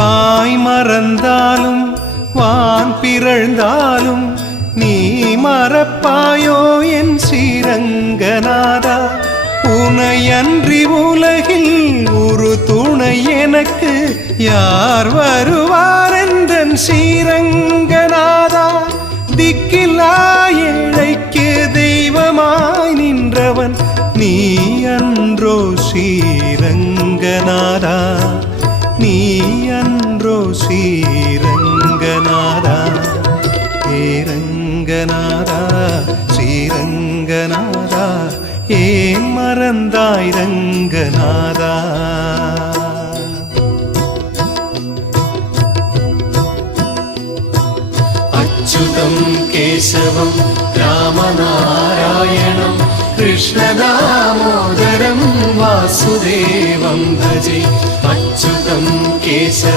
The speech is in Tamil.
தாய் மறந்தாலும் வான் பிறழ்ந்தாலும் நீ மறப்பாயோ என் ஸ்ரீரங்கநாதா. உனையன்றி உலகில் ஒரு துணை எனக்கு யார் வருவார் எந்தன் ஸ்ரீரங்கநாதா. திக்கில்லா ஏழைக்கு தெய்வமாய் நின்றவன் நீ அன்றோ ஸ்ரீரங்கநாதா. நீ அன்றோ ஸ்ரீரங்கநாதா. ஹே ரங்கநாதா ஸ்ரீரங்கநாதா, ஏன் மறந்தாய் ரங்கநாதா. அச்சுதம் கேசவம் ராமநாராயணம் கிருஷ்ணதாமோதரம் வாசுதேவம் பஜே. அச்சுதம் கேசவம்